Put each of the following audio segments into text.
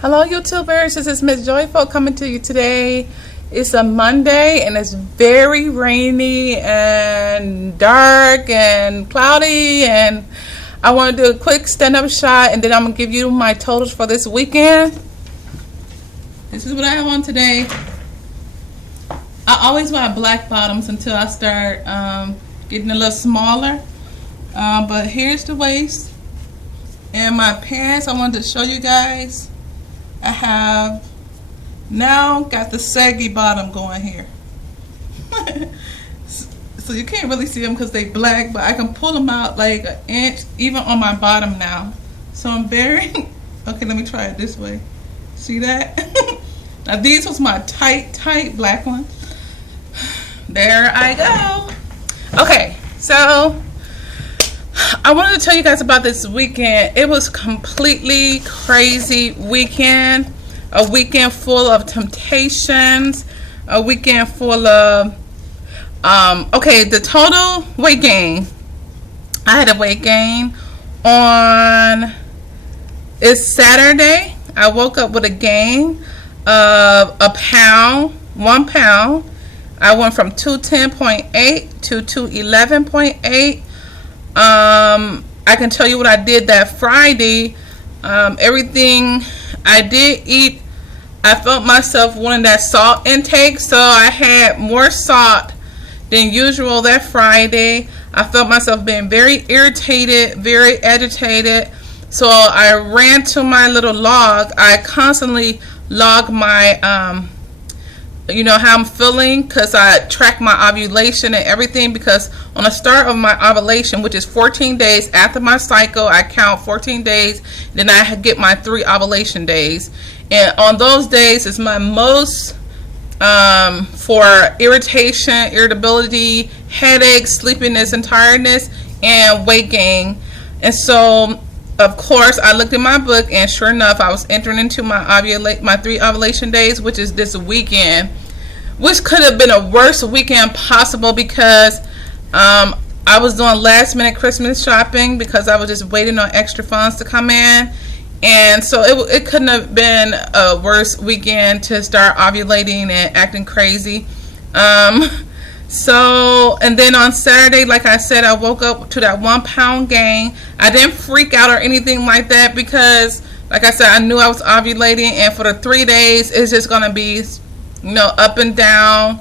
Hello YouTubers, this is Miss Joyful coming to you today. It's a Monday and it's very rainy and dark and cloudy, and I want to do a quick stand-up shot and then I'm going to give you my totals for this weekend. This is what I have on today. I always wear black bottoms until I start getting a little smaller, but here's the waist and my pants. I wanted to show you guys. I have now got the saggy bottom going here. So you can't really see them because they black, but I can pull them out like an inch even on my bottom now. So I'm very okay, let me try it this way. See that? Now these was my tight black one. There I go. Okay, so I wanted to tell you guys about this weekend. It was completely crazy weekend. A weekend full of temptations. A weekend full of okay, the total weight gain. I had a weight gain on it's Saturday. I woke up with a gain of a pound, 1 pound. I went from 210.8 to 211.8. I can tell you what I did that Friday. Everything I did eat, I felt myself wanting that salt intake, so I had more salt than usual that Friday. I felt myself being very irritated, very agitated, so I ran to my little log. I constantly log my you know how I'm feeling, because I track my ovulation and everything, because on the start of my ovulation, which is 14 days after my cycle, I count 14 days, then I get my 3 ovulation days, and on those days is my most for irritation, irritability, headaches, sleepiness and tiredness, and weight gain. And so of course I looked in my book, and sure enough I was entering into my 3 ovulation days, which is this weekend, which could have been a worse weekend possible, because I was doing last minute Christmas shopping because I was just waiting on extra funds to come in, and so it couldn't have been a worse weekend to start ovulating and acting crazy. So, and then on Saturday, like I said, I woke up to that 1 pound gain. I didn't freak out or anything like that, because like I said, I knew I was ovulating, and for the 3 days it's just gonna be, you know, up and down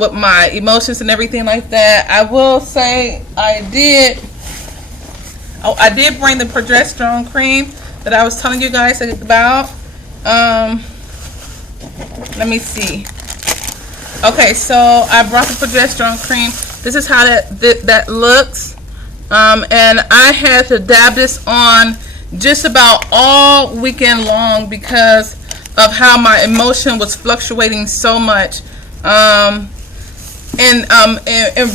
with my emotions and everything like that. I will say I did bring the progesterone cream that I was telling you guys about. Let me see. Okay, so I brought the progesterone cream. This is how that looks, and I had to dab this on just about all weekend long because of how my emotion was fluctuating so much, and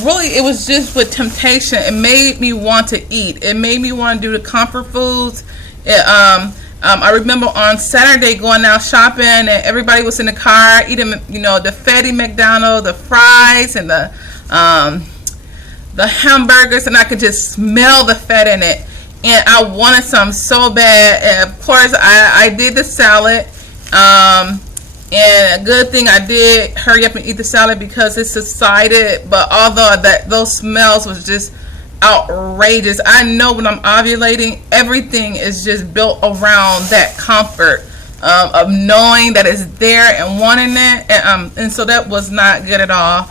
really it was just with temptation. It made me want to eat. It made me want to do the comfort foods. I remember on Saturday going out shopping, and everybody was in the car eating, you know, the fatty McDonald's, the fries, and the hamburgers, and I could just smell the fat in it, and I wanted some so bad. And of course I did the salad, and a good thing I did hurry up and eat the salad because it subsided, but although those smells was just outrageous. I know when I'm ovulating, everything is just built around that comfort of knowing that it's there and wanting it, and so that was not good at all.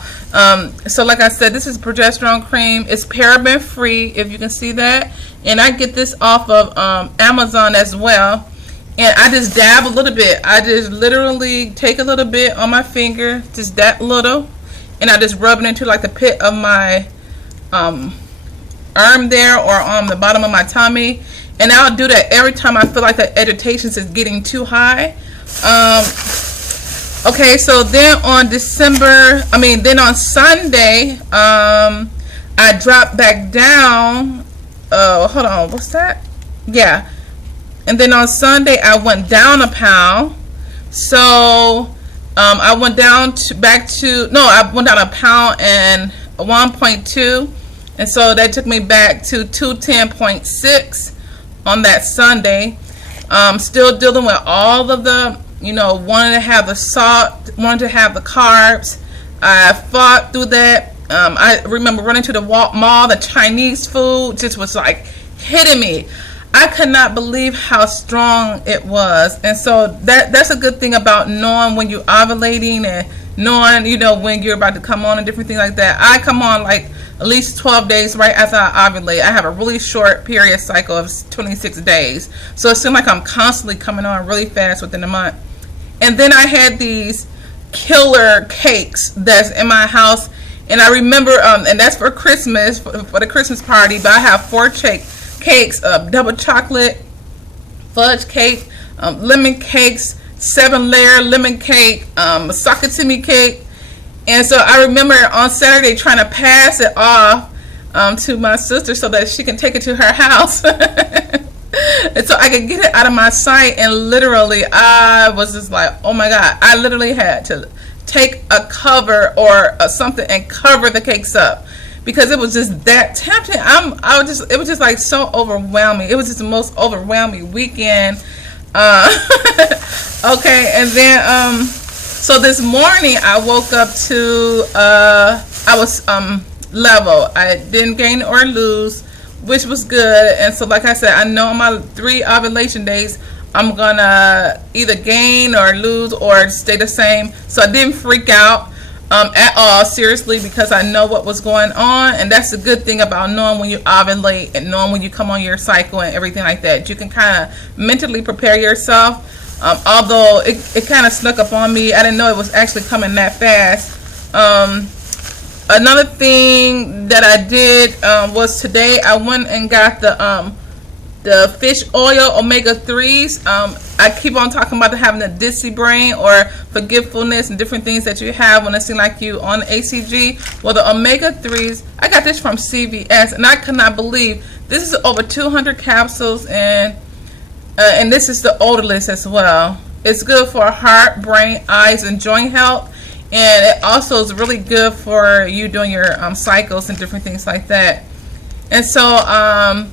So like I said, this is progesterone cream. It's paraben free, if you can see that, and I get this off of Amazon as well. And I just dab a little bit. I just literally take a little bit on my finger, just that little, and I just rub it into like the pit of my arm there, or on the bottom of my tummy, and I'll do that every time I feel like the agitation is getting too high. Okay, so then on Sunday, I dropped back down. Hold on, what's that? Yeah, and then on Sunday I went down a pound. So I went down I went down a pound and 1.2. And so that took me back to 210.6 on that Sunday. Still dealing with all of the, wanting to have the salt, wanting to have the carbs. I fought through that. I remember running to the mall. The Chinese food just was like hitting me. I could not believe how strong it was. And so that's a good thing about knowing when you're ovulating and knowing, when you're about to come on and different things like that. I come on like at least 12 days right after I ovulate. I have a really short period cycle of 26 days. So it seems like I'm constantly coming on really fast within a month. And then I had these killer cakes that's in my house. And I remember, and that's for Christmas, for the Christmas party, but I have 4 cakes, double chocolate, fudge cake, lemon cakes, 7-layer lemon cake, sakatimi cake. And so I remember on Saturday trying to pass it off to my sister so that she can take it to her house. And so I could get it out of my sight, and literally I was just like, oh my God, I literally had to take a cover or something and cover the cakes up because it was just that tempting. It was just like so overwhelming. It was just the most overwhelming weekend. Okay, and then so this morning I woke up to I was level. I didn't gain or lose, which was good. And so like I said, I know on my 3 ovulation days I'm gonna either gain or lose or stay the same. So I didn't freak out at all, seriously, because I know what was going on. And that's the good thing about knowing when you ovulate and knowing when you come on your cycle and everything like that. You can kind of mentally prepare yourself. Although it kind of snuck up on me, I didn't know it was actually coming that fast. Another thing that I did was today I went and got the fish oil omega-3s. I keep on talking about having the dizzy brain or forgetfulness and different things that you have when it seems like you on ACG. Well, the omega-3s, I got this from CVS, and I could not believe this is over 200 capsules, and this is the odorless as well. It's good for heart, brain, eyes, and joint health. And it also is really good for you doing your cycles and different things like that. And so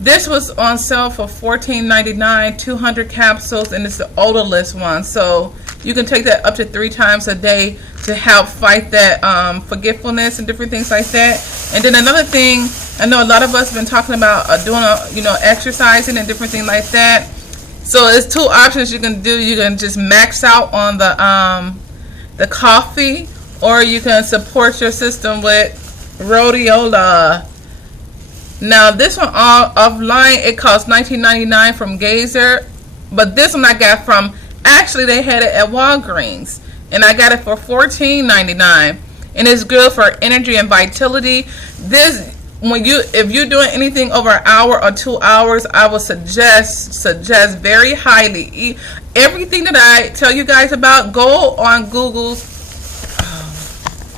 this was on sale for $14.99, 200 capsules, and it's the odorless one. So you can take that up to 3 times a day to help fight that forgetfulness and different things like that. And then another thing, I know a lot of us have been talking about doing exercising and different things like that. So there's 2 options you can do. You can just max out on the coffee, or you can support your system with Rhodiola. Now this one offline, it costs $19.99 from Gazer, but this one I got from, actually they had it at Walgreens, and I got it for $14.99, and it's good for energy and vitality. This, if you're doing anything over an hour or 2 hours, I would suggest very highly. Everything that I tell you guys about, go on Google's